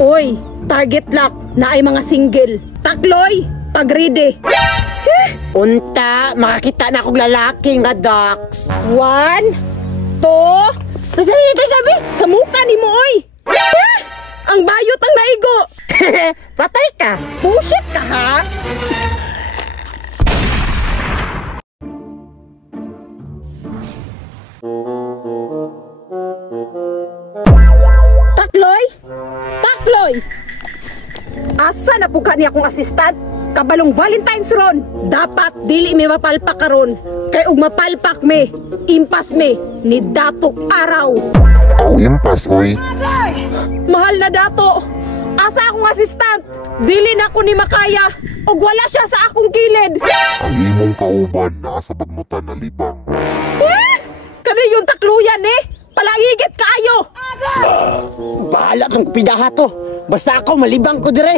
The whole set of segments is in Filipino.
Oy, target lock na ay mga single. Takloy, pag-ready. Unta, makakita na akong lalaki nga, Dax. 1, 2, sabi, sa mukha ni mo, oy. Ang bayot ang naigo. Patay ka. Bullshit ka, ha? Takloy? Takloy! Asa na po ka niya akong assistant? Kabalong Valentine's ron. Dapat dili mi mapalpak karon. Kay ug mapalpak me, impas me ni Dato Araw. Ang impas, oy. Mahal na Dato. Asa akong assistant? Dili na ko ni makaya. Ug wala siya sa akong kilid. Ang imong kauban naa sa bagnutan na libang. Kani yung takluyan Palangigit kaayo. Bahala kang pidaha to. Basta ako malibang ko dire.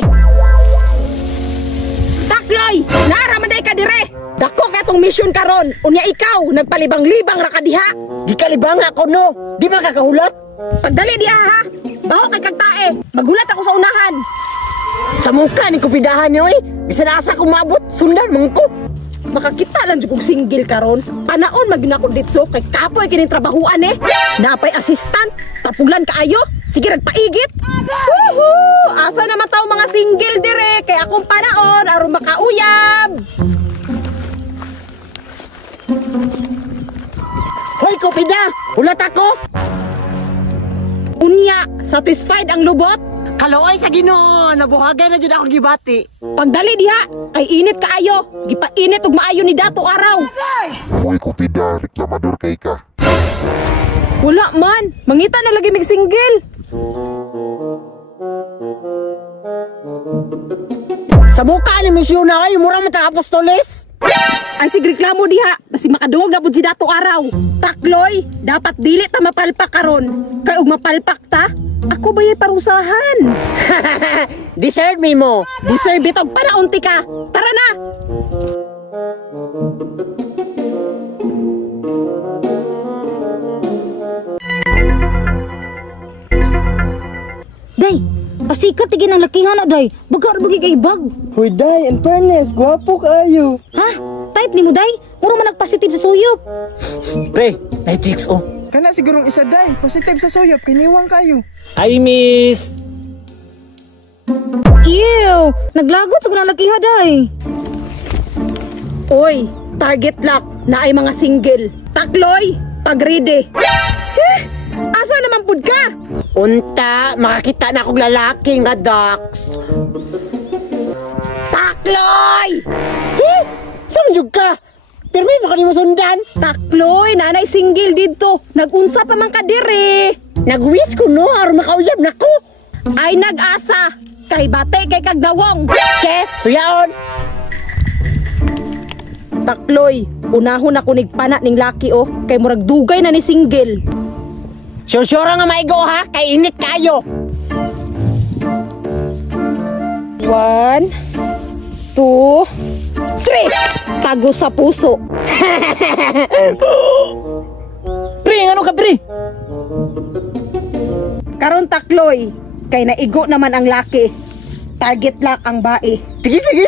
Takloy, naaramanday ka dire. Dako ka tong mission karon. Unya ikaw nagpalibang-libang ra ka diha. Gikalibang ako no. Di ba kakahulat? Pagdali diha ha. Baho kay kagtae. Maghulat ako sa unahan. Sa mukha ni kupidahan niyo Bisan asa ko mabot, sundan man ko. Makakita lang jud kog single karon. Panaon maginako ditso kay kapoy kini trabahuan Napay assistant, tapulan kaayo. Sige nagpaigit. Woohoo! Asa naman taw mga single dire kay akong panaon aron makauyab. Hoy kupida, hulat ako. Unya, satisfied ang lubot? Kaloy sa Ginoo, nabuhagan na jud akong gibati. Pagdali diha, ay init kaayo. Gipainit ug maayo ni Dato Araw. Uy, kupida, reklamador kay ka. Wala man, mangita na lagi mig single. Sa mukha ni misyon ay mura man ta apostoles. Ay sige reklamo diha, basi makadungog na pud si Dato Araw. Takloy, dapat dili ta mapalpak karon. Kay ug mapalpak ta, ako bayay parusahan. Deserve me mo. Deserve itog panaunti ka. Tara na. Day, pasikat tigin ang lakihan na day. Bagar bagi kay bag. Hoy day, in fairness, gwapo kayo. Ha? Type ni mo day? Muro man nagpositive sa suyop. Pre, nay chicks Kana sigurong isa day, positive sa suyop, kiniwang kayo. Hi miss. Ew, naglagot sa kunang lakiha day. Oy, target lock na ay mga single. Takloy, pag-ready. Asa naman pud ka? Unta, makakita na akong lalaki nga, Dax. Takloy! Saan yung ka? Pero may baka di mo sundan. Takloy, nanay single dito. Nag-unsa pa man ka dire. Nag-wish ko no, aron makauyab na ko. Ay nag-asa. Kay bate kay kagdawong. Che, suyaon. Takloy, unahon ako nigpana ning laki kay murag dugay na ni single. Sure nga maigo ha, kay init kayo. 1, 2, 3. Tago sa puso. Pre, ano ka pre? Karon Takloy, kay naigo naman ang laki. Target lock ang bae. Sige.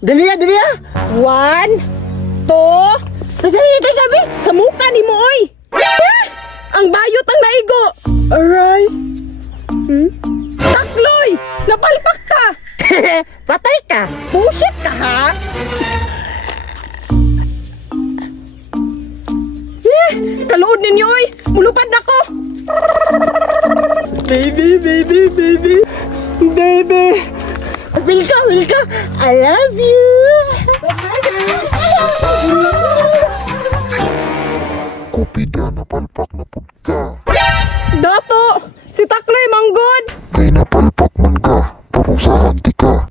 Dali ya. 1, 2, sabi, sa mukha ni mo oy. Ang bayot ang naigo. Alright. Takloy, napalpak ka. Patay ka. Bullshit ka ha? Kaluod ninyo oy. Mulupad na ko. Baby. Will ka. I love you. Kupida, napalpak na pud ka. Dato, si Takloy manggod. Kay napalpak man ka, parusahan ti ka.